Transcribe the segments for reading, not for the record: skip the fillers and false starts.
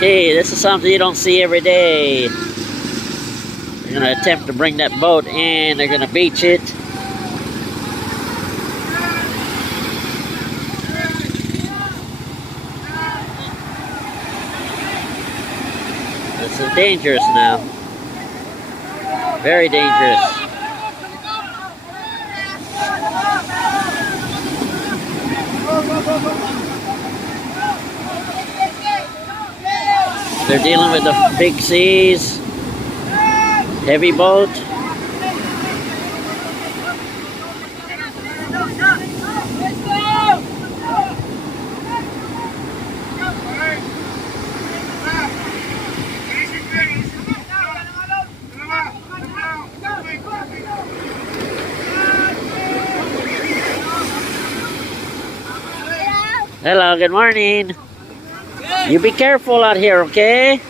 Okay, this is something you don't see every day. They're going to attempt to bring that boat in. They're going to beach it. This is dangerous now. Very dangerous. They're dealing with the big seas. Heavy boat. Hello, good morning. You be careful out here, okay?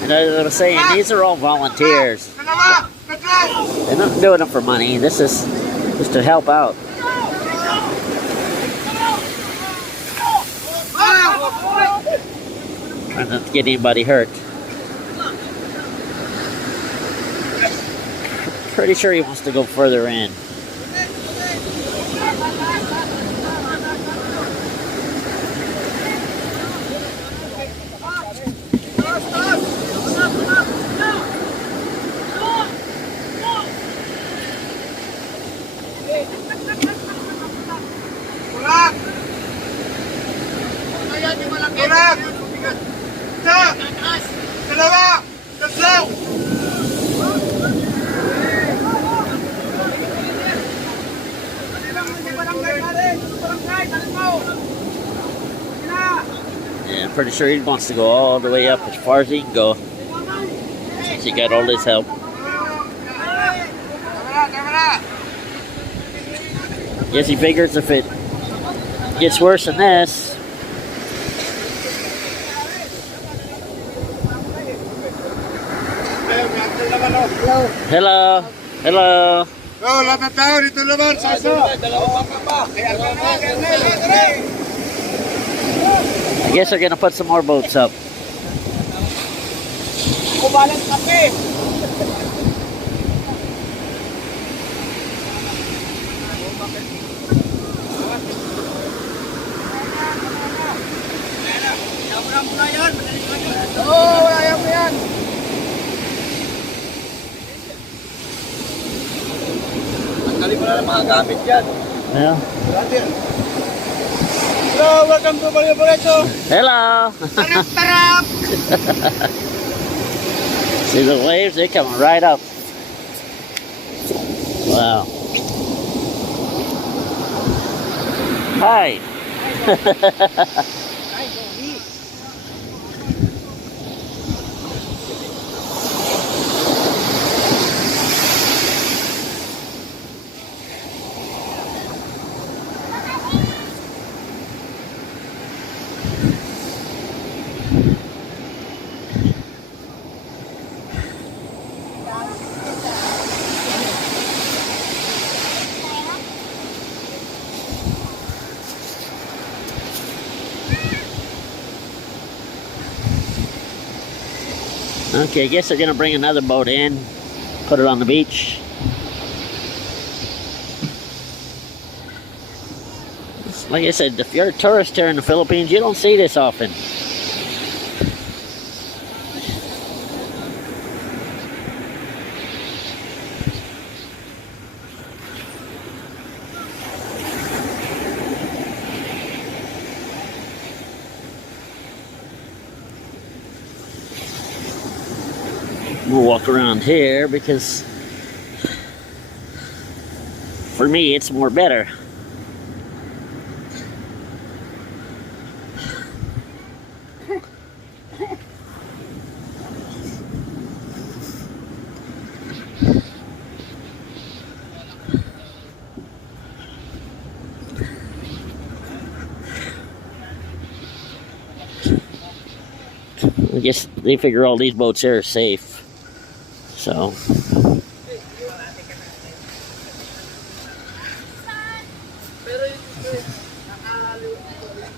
And as I was saying, these are all volunteers. They're not doing it for money. This is just to help out. Trying not to get anybody hurt. Pretty sure he wants to go further in. Yeah, I'm pretty sure he wants to go all the way up as far as he can go. Since he got all this help. Guess he figures if it gets worse than this. Hello. Hello. I guess they're gonna put some more boats up. Yeah. Hello, welcome to Barrio Barretto. Hello. See the waves? They're coming right up. Wow. Hi. Okay, I guess they're gonna bring another boat in, put it on the beach. Like I said, if you're a tourist here in the Philippines, you don't see this often. We'll walk around here because for me, it's more better. I guess they figure all these boats here are safe. So.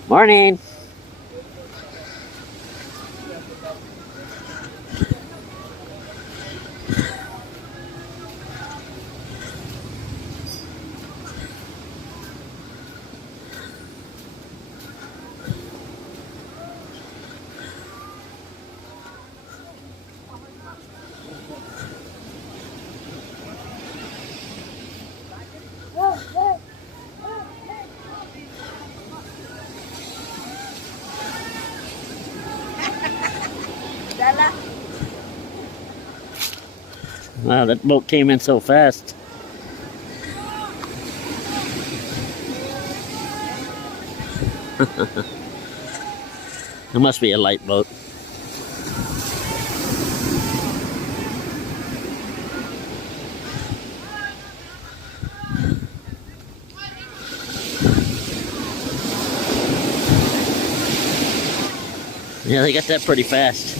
Morning. Wow, that boat came in so fast. It must be a light boat. Yeah, they got that pretty fast.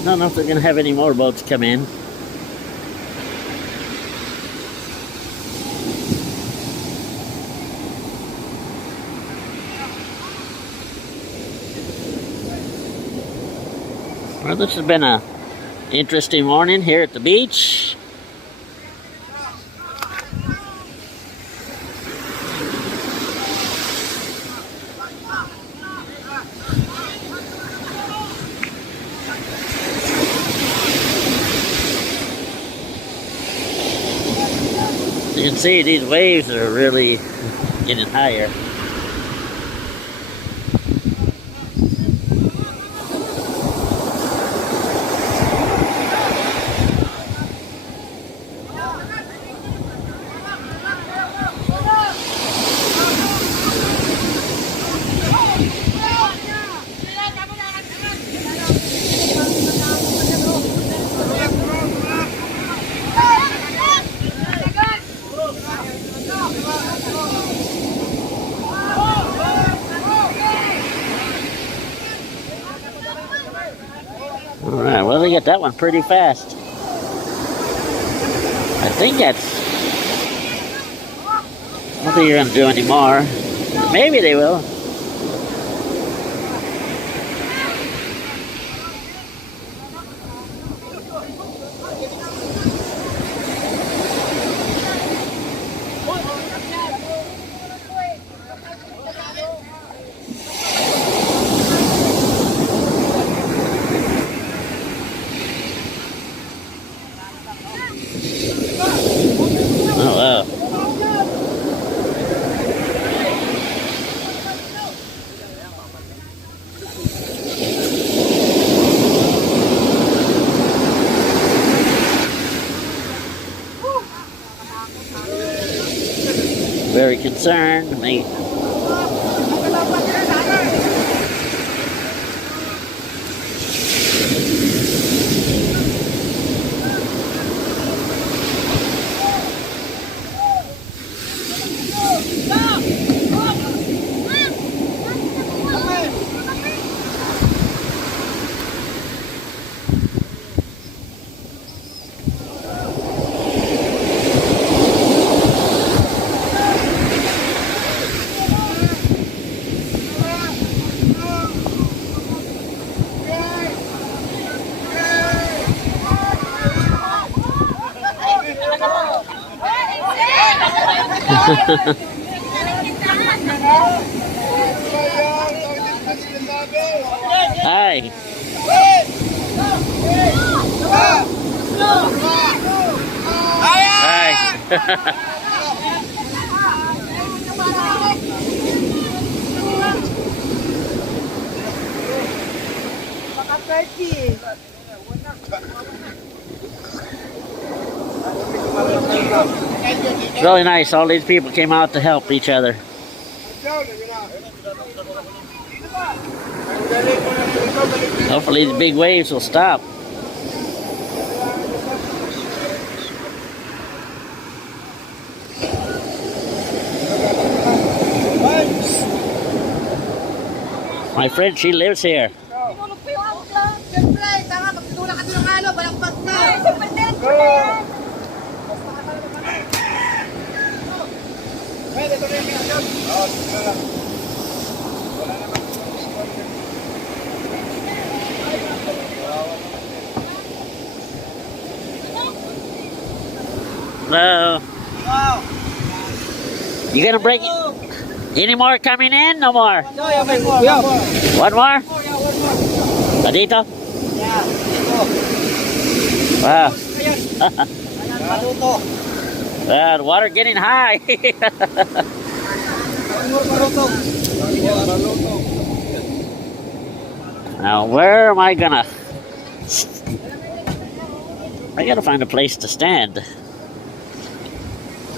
I don't know if they're going to have any more boats come in. Well, this has been a interesting morning here at the beach. You can see these waves are really getting higher. Alright, well, they got that one pretty fast. I think that's... I don't think you're going to do any more. Maybe they will. Oh, wow. Very concerned, mate. Hi. Hi. It's really nice. All these people came out to help each other. Hopefully the big waves will stop. My friend, she lives here. Hello. You gonna break it? Any more coming in? No more? One more? Dito? Wow. The water getting high. Now, where am I gonna? I gotta find a place to stand.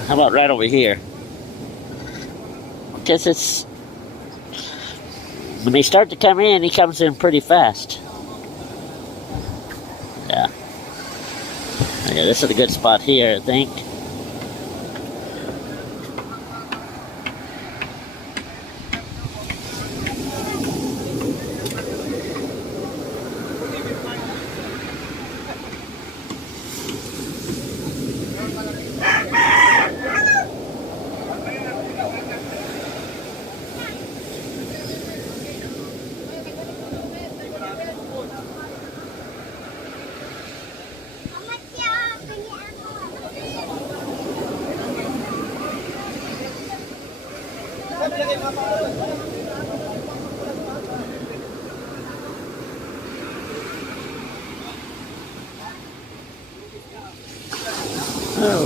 How about right over here? Because it's when they start to come in, he comes in pretty fast. Yeah. Yeah, this is a good spot here, I think.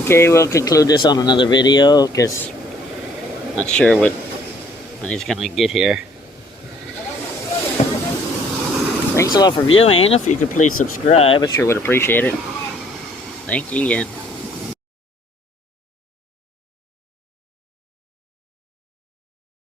Okay, we'll conclude this on another video because not sure when he's gonna get here. Thanks a lot for viewing. If you could please subscribe, I sure would appreciate it. Thank you again.